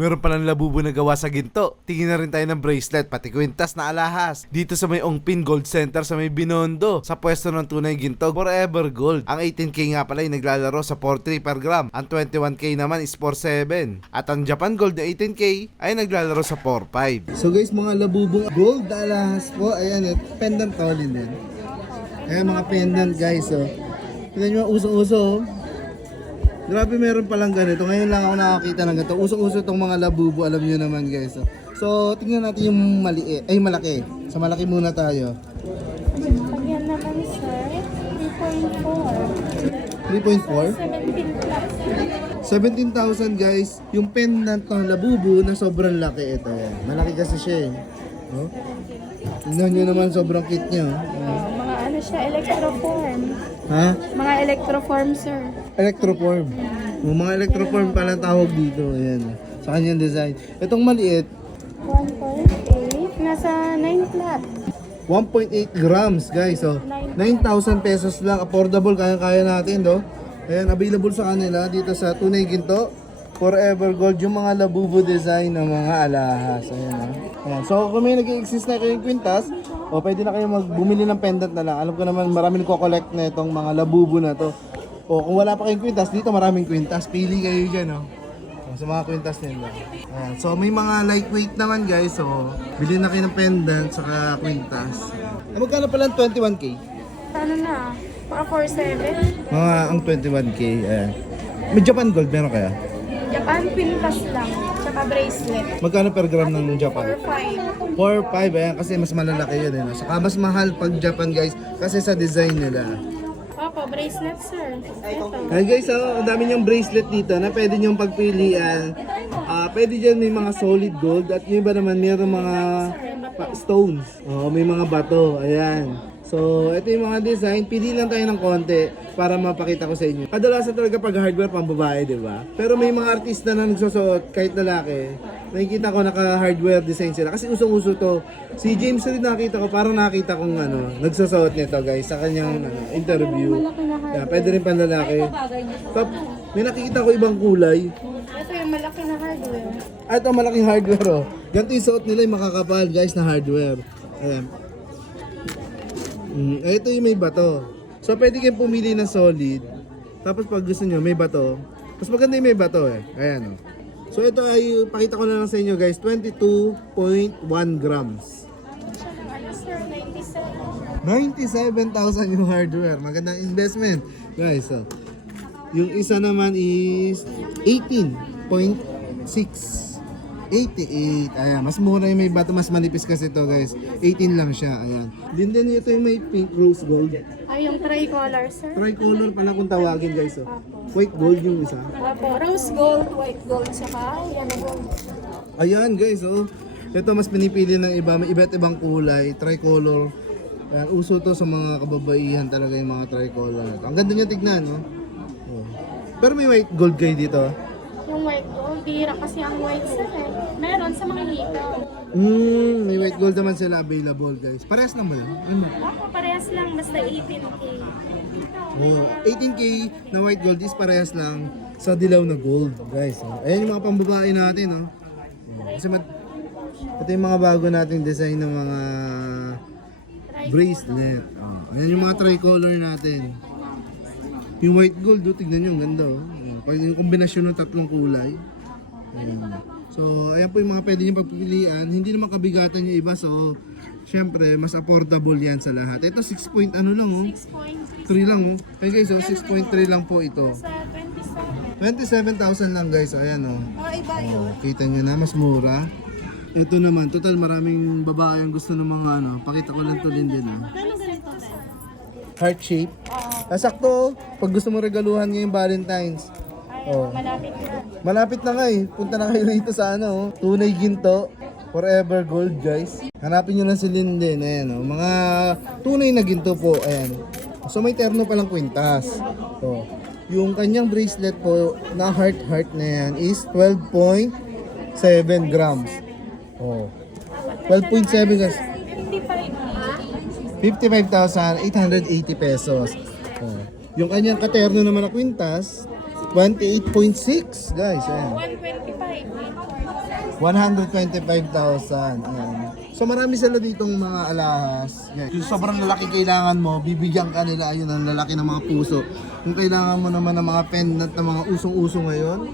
Meron palang labubo na gawa sa ginto. Tingin na rin tayo ng bracelet, pati kwintas na alahas. Dito sa may Ongpin Gold Center sa may Binondo, sa pwesto ng tunay ginto, Forever Gold. Ang 18K nga pala ay naglalaro sa 4.3 per gram. Ang 21K naman is 4.7. At ang Japan Gold na 18K ay naglalaro sa 4.5. So guys, mga labubong gold alahas po. Ayan, pendant tolling din. Ayan mga pendant guys, oh. Tignan nyo, uso-uso, oh. Grabe, meron palang ganito. Ngayon lang ako nakakita ng ganito. Usong-uso itong mga labubo, alam nyo naman guys. So, tingnan natin yung maliit. Ay, malaki. Sa malaki muna tayo. Ayan naman sir, 3.4. 3.4? 17,000 guys. Yung pendant ng labubo na sobrang laki ito. Yan. Malaki kasi siya eh. No? Tingnan nyo naman, sobrang cute niya. Mga ano siya, electroform. Ha? Mga electroform sir. Electroform. Yung mga electroform pala tawag dito. Ayan. Sa kanyang design. Itong maliit, 1.8, nasa 9 flat. 1.8 grams guys. So, 9,000 pesos lang. Affordable. Kaya-kaya natin, do. Ayan, available sa kanila dito sa Tunay Ginto, Forever Gold, yung mga labubo design ng mga alahas. Ayan, ha? Ayan. So, kung may nag-i-exist na kayong kwintas, o pwede na kayo bumili ng pendant na lang. Alam ko naman marami nagko-collect na itong mga labubo na to. O kung wala pa kayong kwintas, dito maraming kwintas. Pili kayo dyan, no? O, sa mga kwintas nila. Ayan. So, may mga lightweight naman, guys. So, bili na kayo ng pendant saka kwintas. Magkano pala ang 21K? Ano na, mga 4.7. Mga ang 21K. Ayan. May Japan Gold, meron kaya? Japan pintas lang, tsaka bracelet. Magkano per gram ng Japan? 4.5. 4-5, ayan, kasi mas malalaki yun. Eh, no? Saka mas mahal pag Japan guys, kasi sa design nila. Opo, bracelet sir. Ito. Ayan guys, ang dami niyong bracelet dito na pwede niyong pagpilian. Pwede dyan may mga solid gold at yung iba naman mayroong mga stones. May mga bato, ayan. So, ito yung mga design. Pili lang tayo ng konti para mapakita ko sa inyo. Kadalasan talaga pag hardware pang babae, di ba? Pero may mga artista na nagsusuot, kahit lalaki, nakikita ko naka-hardware design sila. Kasi usong-uso to. Si James rin nakita ko, parang nakita kong nagsusuot nito guys sa kanyang interview. Yeah, pwede rin pang lalaki. May nakikita ko ibang kulay. Ito yung malaki na hardware. Ito malaking hardware, oh. Ganito yung suot nila yung makakapal guys na hardware. Ayan. Ito yung may bato. So pwede kayong pumili ng solid. Tapos pag gusto nyo may bato. Mas maganda yung may bato eh. Ayan, oh. So ito ay pakita ko na lang sa inyo guys, 22.1 grams. Ano sir, 97. 97,000 yung hardware. Magandang investment guys. So, yung isa naman is 18.6. 88. Ayan, mas mura yung may bato, mas manipis kasi ito guys. 18 lang siya. Ayan. Din ito yung may pink rose gold. Ay, yung tricolor sir. Tricolor pala kung tawagin guys. Oh. White gold yung isa. Opo, rose gold, white gold, tsaka yellow gold. Ayan guys, oh. Ito mas pinipili ng iba, may iba't ibang kulay, tricolor. Ayan, uso to sa mga kababaihan talaga yung mga tricolor. Ang ganda niya tignan, no? Oh. Pero may white gold kayo dito. Yung white gold, bihira kasi ang white sir eh. Meron sa mga hikaw. May white gold naman sila available guys. Parehas lang ba yun? Ano? Opo, parehas lang, basta 18K. Oh, 18K na white gold is parehas lang sa dilaw na gold guys. Oh. Ayan yung mga pambabae natin, no? Oh. Kasi ito yung mga bago nating design ng mga bracelet. Oh. Ayan yung mga tricolor natin. Yung white gold, oh, tignan nyo, ang ganda. Oh. Pag yung kombinasyon ng tatlong kulay. Ayan. So, ayan po yung mga pwede nyo pagpipilian. Hindi naman kabigatan yung iba. So, syempre, mas affordable yan sa lahat. Ito, 6 point ano lang, oh. 6.3 3 lang, oh. Ayan guys, so 6.3 lang po ito. sa 27. 27,000 lang guys. Ayan, oh. Iba yun. Kita nyo na, mas mura. Ito naman, total maraming babae ang gusto ng mga pakita ko lang to din din, oh. Ano ganito sir? Heart shape. Sakto, pag gusto mo regaluhan ngayong Valentine's. Ay, malapit na. Malapit na nga eh. Punta na kayo rito sa Tunay Ginto, Forever Gold guys. Hanapin nyo lang si Linden. Ayan, oh. Mga tunay na ginto po. Ayan. So may terno palang kwintas. So, yung kanyang bracelet po na heart na yan is 12.7 grams. Oh. 12.7 guys. 55,880 pesos. Oh. Yung kanyang katerno naman na kwintas, 28.6 guys. Ayan. 125. 125,000. Ayan. So marami sila ditong mga alahas. Yan. Kung sobrang lalaki kailangan mo, bibigyan ka nila. Ayun ang lalaki ng mga puso. Kung kailangan mo naman ng mga pendant na mga usong-uso ngayon,